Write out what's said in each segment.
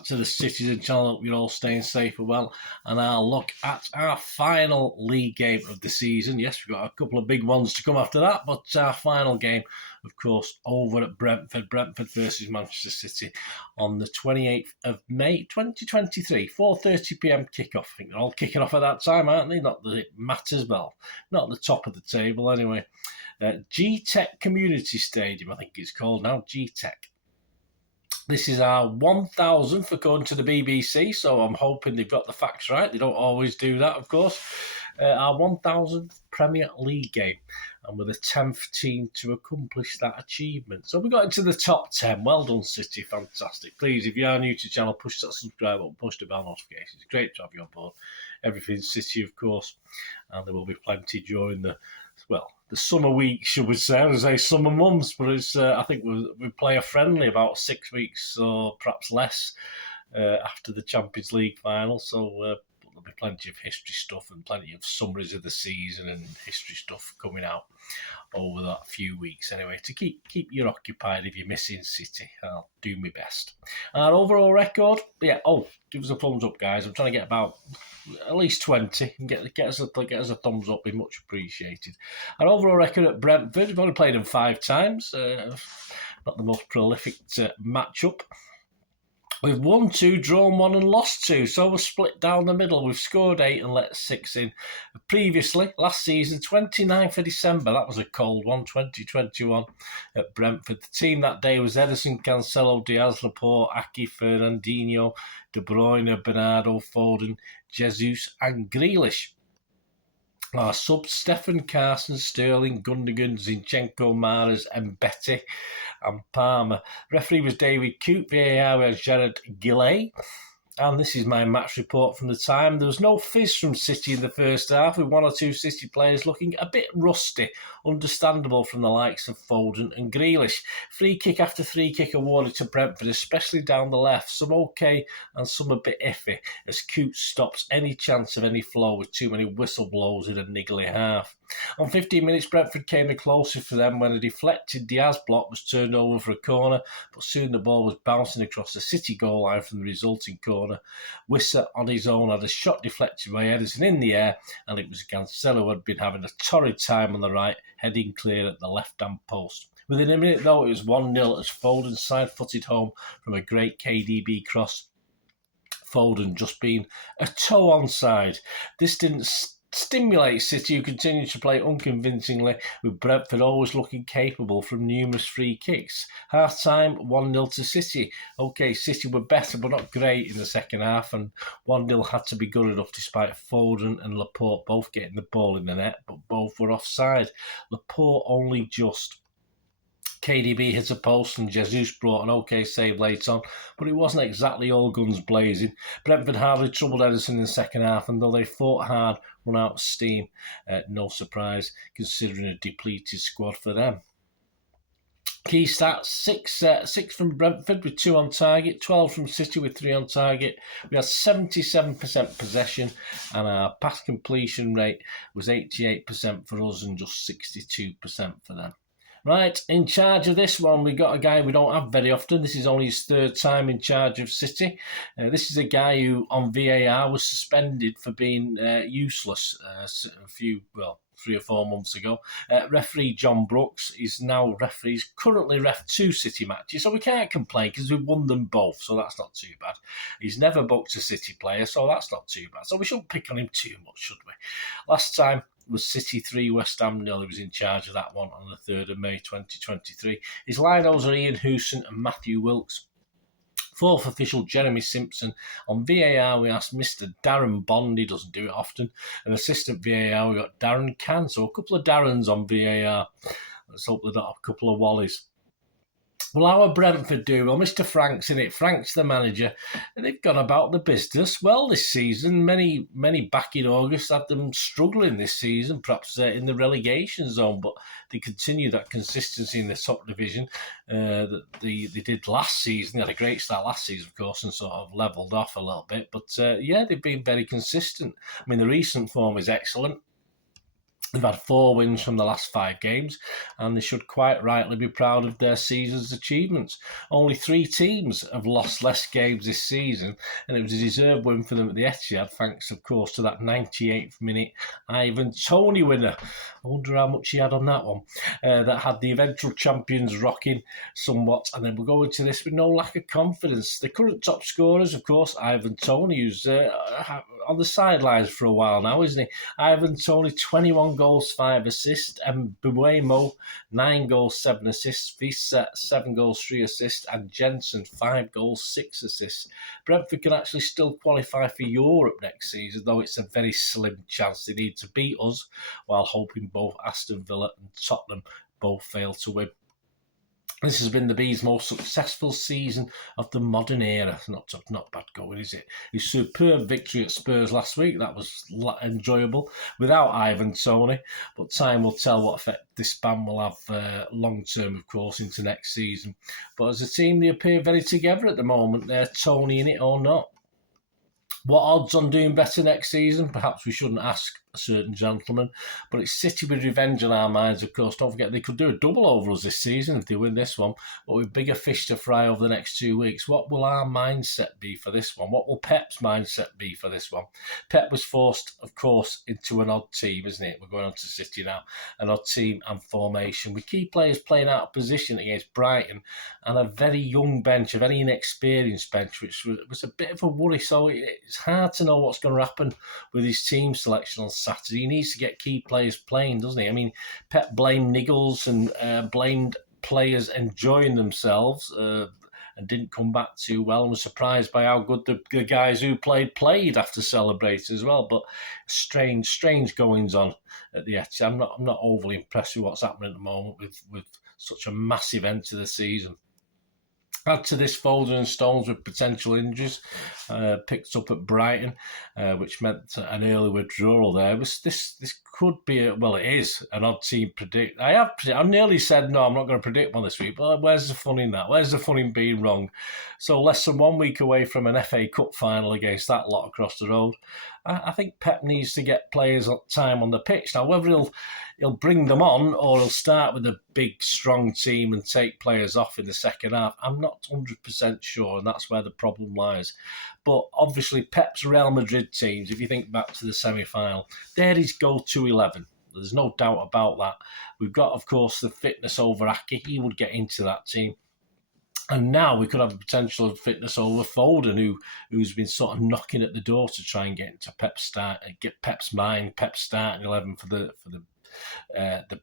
back to the Citizen channel. Hope you're all staying safe and well. And I'll look at our final league game of the season. Yes, we've got a couple of big ones to come after that, but our final game, of course, over at Brentford. Brentford versus Manchester City on the 28th of May 2023. 4:30pm kickoff. I think they're all kicking off at that time, aren't they? Not that it matters, well, not at the top of the table anyway. G-Tech Community Stadium, I think it's called now, G-Tech. This is our 1,000th according to the BBC, so I'm hoping they've got the facts right. They don't always do that, of course. Our 1,000th Premier League game, and we're the 10th team to accomplish that achievement. So we got into the top 10. Well done, City. Fantastic. Please, if you are new to the channel, push that subscribe button, push the bell notifications. It's great to have you on board. Everything City, of course. And there will be plenty during the summer weeks, should we say. I would say summer months, but it's I think we play a friendly about 6 weeks or perhaps less after the Champions League final. So there'll be plenty of history stuff and plenty of summaries of the season and history stuff coming out over that few weeks anyway, to keep you occupied. If you're missing City, I'll do my best. Our overall record, give us a thumbs up, guys. I'm trying to get about at least 20 and get us a thumbs up, be much appreciated. Our overall record at Brentford, we've only played them 5 times, not the most prolific matchup. We've won 2, drawn 1 and lost 2, so we're split down the middle. We've scored 8 and let 6 in. Previously, last season, 29th of December, that was a cold one, 2021 at Brentford. The team that day was Ederson, Cancelo, Diaz, Laporte, Aki, Fernandinho, De Bruyne, Bernardo, Foden, Jesus and Grealish. Our subs, Stefan, Carson, Sterling, Gundogan, Zinchenko, Mahrez, Mbete and Palmer. Referee was David Coote. VAR was Gerard Gillay. And this is my match report from the time. There was no fizz from City in the first half, with 1 or 2 City players looking a bit rusty, understandable from the likes of Foden and Grealish. Free kick after free kick awarded to Brentford, especially down the left. Some okay and some a bit iffy, as Coote stops any chance of any flow with too many whistle blows in a niggly half. On 15 minutes, Brentford came the closer for them when a deflected Diaz block was turned over for a corner, but soon the ball was bouncing across the City goal line from the resulting corner. Wissa on his own had a shot deflected by Ederson in the air, and it was Cancelo who had been having a torrid time on the right, heading clear at the left-hand post. Within a minute, though, it was 1-0 as Foden side-footed home from a great KDB cross. Foden just being a toe onside. This didn't stimulate City, who continued to play unconvincingly, with Brentford always looking capable from numerous free kicks. Half-time, 1-0 to City. Okay, City were better but not great in the second half, and 1-0 had to be good enough despite Foden and Laporte both getting the ball in the net, but both were offside. Laporte only just. KDB hit a post and Jesus brought an okay save late on, but it wasn't exactly all guns blazing. Brentford hardly troubled Ederson in the second half, and though they fought hard, run out of steam. No surprise, considering a depleted squad for them. Key stats, 6 from Brentford with 2 on target, 12 from City with 3 on target. We had 77% possession, and our pass completion rate was 88% for us and just 62% for them. Right, in charge of this one, we got a guy we don't have very often. This is only his 3rd time in charge of City. This is a guy who, on VAR, was suspended for being useless 3 or 4 months ago. Referee John Brooks is now referee. He's currently ref 2 City matches, so we can't complain because we've won them both, so that's not too bad. He's never booked a City player, so that's not too bad. So we shouldn't pick on him too much, should we? Last time was City 3, West Ham 0. He was in charge of that one on the 3rd of May 2023. His linos are Ian Houston and Matthew Wilkes. 4th official, Jeremy Simpson. On VAR, we asked Mr. Darren Bond. He doesn't do it often. And assistant VAR, we got Darren Can. So a couple of Darrens on VAR. Let's hope they're not a couple of Wallies. Well, our Brentford do. Well, Mr. Frank's in it. Frank's the manager. And they've gone about the business well this season. Many back in August had them struggling this season, perhaps in the relegation zone, but they continue that consistency in the top division that they did last season. They had a great start last season, of course, and sort of levelled off a little bit. But, they've been very consistent. I mean, the recent form is excellent. They've had 4 wins from the last 5 games, and they should quite rightly be proud of their season's achievements. Only 3 teams have lost less games this season, and it was a deserved win for them at the Etihad, thanks, of course, to that 98th minute Ivan Toney winner. I wonder how much he had on that one. That had the eventual champions rocking somewhat, and then we'll go into this with no lack of confidence. The current top scorers, of course, Ivan Toney, who's on the sidelines for a while now, isn't he? Ivan Toney, 21 goals, 5 assists. And Buemo, 9 goals, 7 assists. Visa, 7 goals, 3 assists. And Jensen, 5 goals, 6 assists. Brentford can actually still qualify for Europe next season, though it's a very slim chance. They need to beat us, while hoping both Aston Villa and Tottenham both fail to win. This has been the Bees' most successful season of the modern era. Not bad going, is it? A superb victory at Spurs last week. That was enjoyable without Ivan Toney. But time will tell what effect this ban will have long term, of course, into next season. But as a team, they appear very together at the moment. They're Toney in it or not. What odds on doing better next season? Perhaps we shouldn't ask a certain gentleman, but it's City with revenge on our minds, of course. Don't forget, they could do a double over us this season if they win this one, but with bigger fish to fry over the next 2 weeks. What will our mindset be for this one? What will Pep's mindset be for this one? Pep was forced, of course, into an odd team, isn't it? We're going on to City now. An odd team and formation, with key players playing out of position against Brighton, and a very young bench, a very inexperienced bench, which was a bit of a worry. So it's hard to know what's going to happen with his team selection on Saturday. He needs to get key players playing, doesn't he? I mean, Pep blamed Niggles and blamed players enjoying themselves and didn't come back too well, and was surprised by how good the guys who played after celebrating as well. But strange goings on at the Etihad. I'm not overly impressed with what's happening at the moment with such a massive end to the season. Add to this, Foden and Stones with potential injuries picked up at Brighton, which meant an early withdrawal there. This could be, it is an odd team predict. I nearly said, no, I'm not going to predict one this week, but where's the fun in that? Where's the fun in being wrong? So less than 1 week away from an FA Cup final against that lot across the road, I think Pep needs to get players time on the pitch. Now, whether he'll bring them on or he'll start with a big, strong team and take players off in the second half, I'm not 100% sure, and that's where the problem lies. But obviously, Pep's Real Madrid teams, if you think back to the semi-final, they're his go-to 11. There's no doubt about that. We've got, of course, the fitness over Ake. He would get into that team. And now we could have a potential of fitness over Foden, who's been sort of knocking at the door to try and get into Pep's starting 11 for the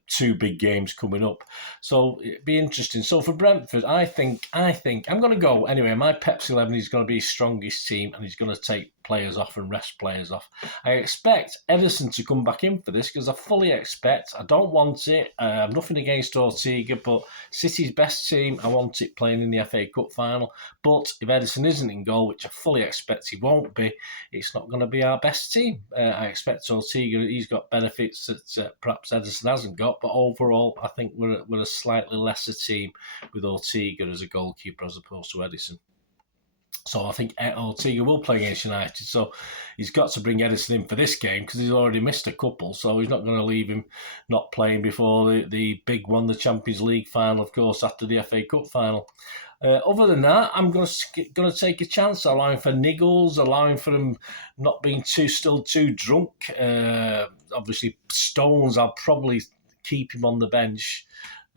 2 big games coming up. So it'd be interesting. So for Brentford, I think I'm going to go anyway. My Pep's 11 is going to be his strongest team, and he's going to take players off and rest players off. I expect Edison to come back in for this, because I fully expect, I don't want it, nothing against Ortega, but City's best team, I want it playing in the FA Cup final. But if Edison isn't in goal, which I fully expect he won't be, it's not going to be our best team. I expect Ortega, he's got benefits that perhaps Edison hasn't got, but overall I think we're a slightly lesser team with Ortega as a goalkeeper as opposed to Edison. So I think Ortega will play against United. So he's got to bring Edison in for this game, because he's already missed a couple. So he's not going to leave him not playing before the big one, the Champions League final, of course, after the FA Cup final. Other than that, I'm going to take a chance, allowing for Niggles, allowing for him not being still too drunk. Obviously, Stones, I'll probably keep him on the bench.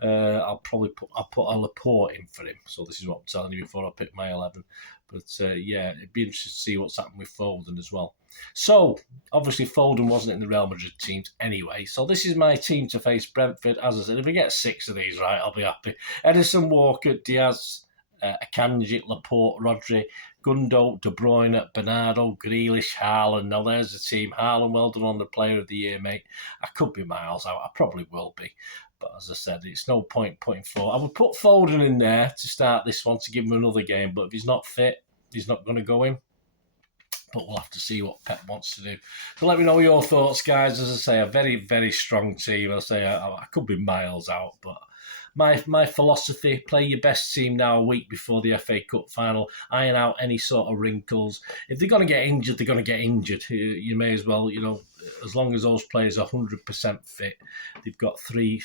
I'll put a Laporte in for him. So this is what I'm telling you before I pick my 11. But it'd be interesting to see what's happened with Foden as well. So obviously Foden wasn't in the Real Madrid teams anyway. So this is my team to face Brentford. As I said, if we get 6 of these right, I'll be happy. Edison, Walker, Diaz, Akanji, Laporte, Rodri, Gundo, De Bruyne, Bernardo, Grealish, Haaland. Now there's the team. Haaland, well done on the Player of the Year, mate. I could be miles out. I probably will be. But as I said, it's no point putting I would put Foden in there to start this one to give him another game. But if he's not fit, he's not going to go in. But we'll have to see what Pep wants to do. So let me know your thoughts, guys. As I say, a very, very strong team. I could be miles out, but my philosophy: play your best team now a week before the FA Cup final. Iron out any sort of wrinkles. If they're going to get injured, they're going to get injured. You may as well, as long as those players are 100% fit. They've got three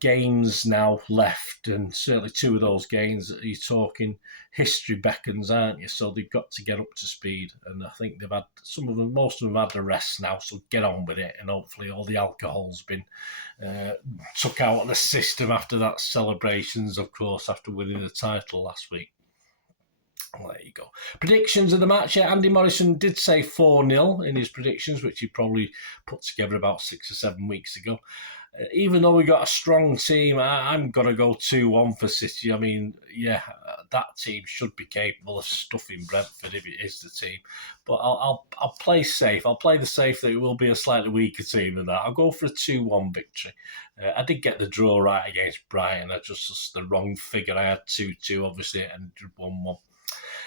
games now left, and certainly 2 of those games, you're talking history beckons, aren't you? So they've got to get up to speed, and I think they've had most of them had the rest now, so get on with it, and hopefully all the alcohol's been took out of the system after that celebrations, of course, after winning the title last week. Well, there you go. Predictions of the match. Yeah, Andy Morrison did say 4-0 in his predictions, which he probably put together about 6 or 7 weeks ago. Even though we got a strong team, I'm going to go 2-1 for City. I mean, yeah, that team should be capable of stuffing Brentford if it is the team. But I'll play safe. I'll play the safe that it will be a slightly weaker team than that. I'll go for a 2-1 victory. I did get the draw right against Brighton. I just the wrong figure. I had 2-2, obviously, and 1-1.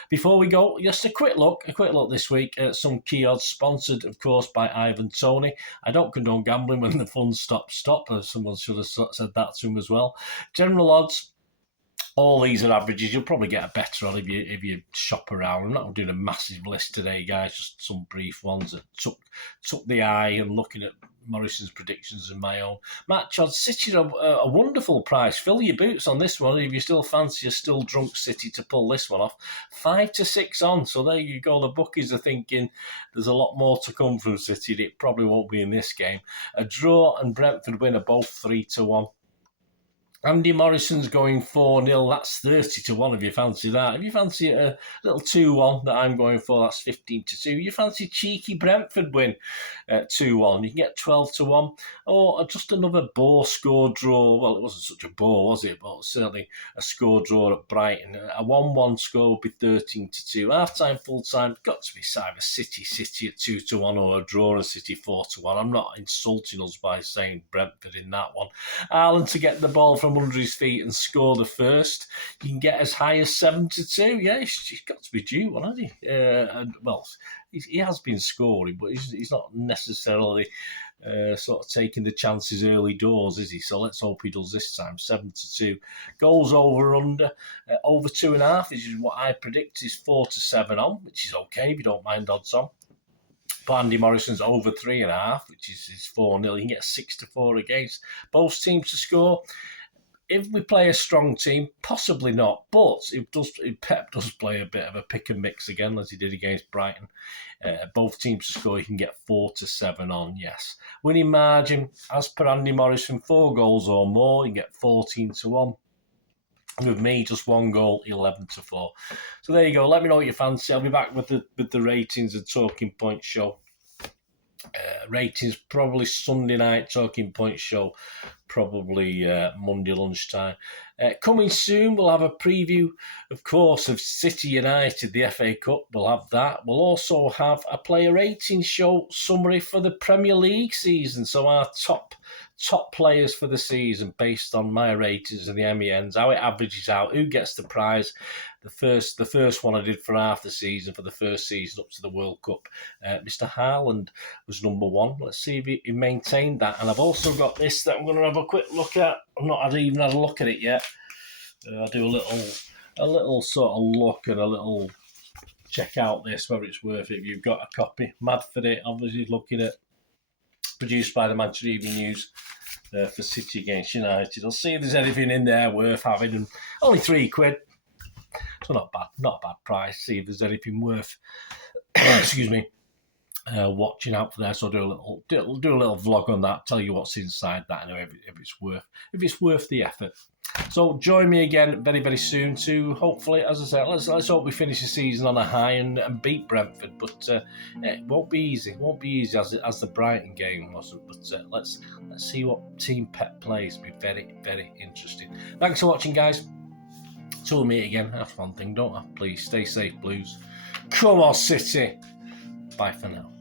Before we go, just a quick look this week at some key odds, sponsored, of course, by Ivan Toney. I don't condone gambling when the fun stop. Someone should have said that to him as well. General odds, all these are averages. You'll probably get a better on if you shop around. I'm not doing a massive list today, guys, just some brief ones that took the eye and looking at Morrison's predictions and my own. Match odds, City are a wonderful price. Fill your boots on this one if you still fancy a still drunk City to pull this one off. 5-6 on. So there you go. The bookies are thinking there's a lot more to come from City. It probably won't be in this game. A draw and Brentford win are both 3-1. Andy Morrison's going 4-0. That's 30-1 if you fancy that. If you fancy a little 2-1 that I'm going for, that's 15-2. You fancy cheeky Brentford win at 2-1, you can get 12-1. Or just another bore score draw. Well, it wasn't such a bore, was it? But certainly a score draw at Brighton. A 1-1 score would be 13-2. Half-time, full-time, got to be either City at 2-1 or a draw and City 4-1. I'm not insulting us by saying Brentford in that one. Ireland to get the ball from under his feet and score the first. You can get as high as 7-2. Yeah, he's got to be due one, hasn't he? He has been scoring, but he's not necessarily sort of taking the chances early doors, is he? So let's hope he does this time. 7-2. Goals over 2.5 is what I predict is 4-7 on, which is okay if you don't mind odds on. But Andy Morrison's over 3.5, which is 4-0. You can get 6-4 against. Both teams to score. If we play a strong team, possibly not. But if Pep does play a bit of a pick and mix again, as he did against Brighton, both teams to score, you can get 4-7 on, yes. Winning margin, as per Andy Morrison, 4 goals or more, you can get 14-1. With me, just 1 goal, 11-4. So there you go. Let me know what you fancy. I'll be back with the ratings and talking point show. Ratings probably Sunday night, talking point show probably Monday lunchtime. Coming soon, we'll have a preview, of course, of City United, the FA Cup. We'll have that. We'll also have a player rating show summary for the Premier League season. So our top players for the season based on my ratings and the MENs, how it averages out, who gets the prize. The first one I did for half the season, for the first season up to the World Cup. Mr. Haaland was number 1. Let's see if he maintained that. And I've also got this that I'm going to have a quick look at. I've not even had a look at it yet. I'll do a little sort of look and a little check out this, whether it's worth it. If you've got a copy, mad for it. Obviously looking at produced by the Manchester Evening News for City against United. I'll see if there's anything in there worth having. And only £3. So not a bad price. See if there's anything worth excuse me, watching out for there. So I'll do a little vlog on that, tell you what's inside that, and if it's worth the effort. So join me again very, very soon to hopefully, as I said, let's hope we finish the season on a high and beat Brentford. But it won't be easy. It won't be easy as the Brighton game wasn't. But let's see what Team Pep plays. It'll be very, very interesting. Thanks for watching, guys. Till we meet again. That's one thing, don't I? Please stay safe, Blues. Come on, City. Bye for now.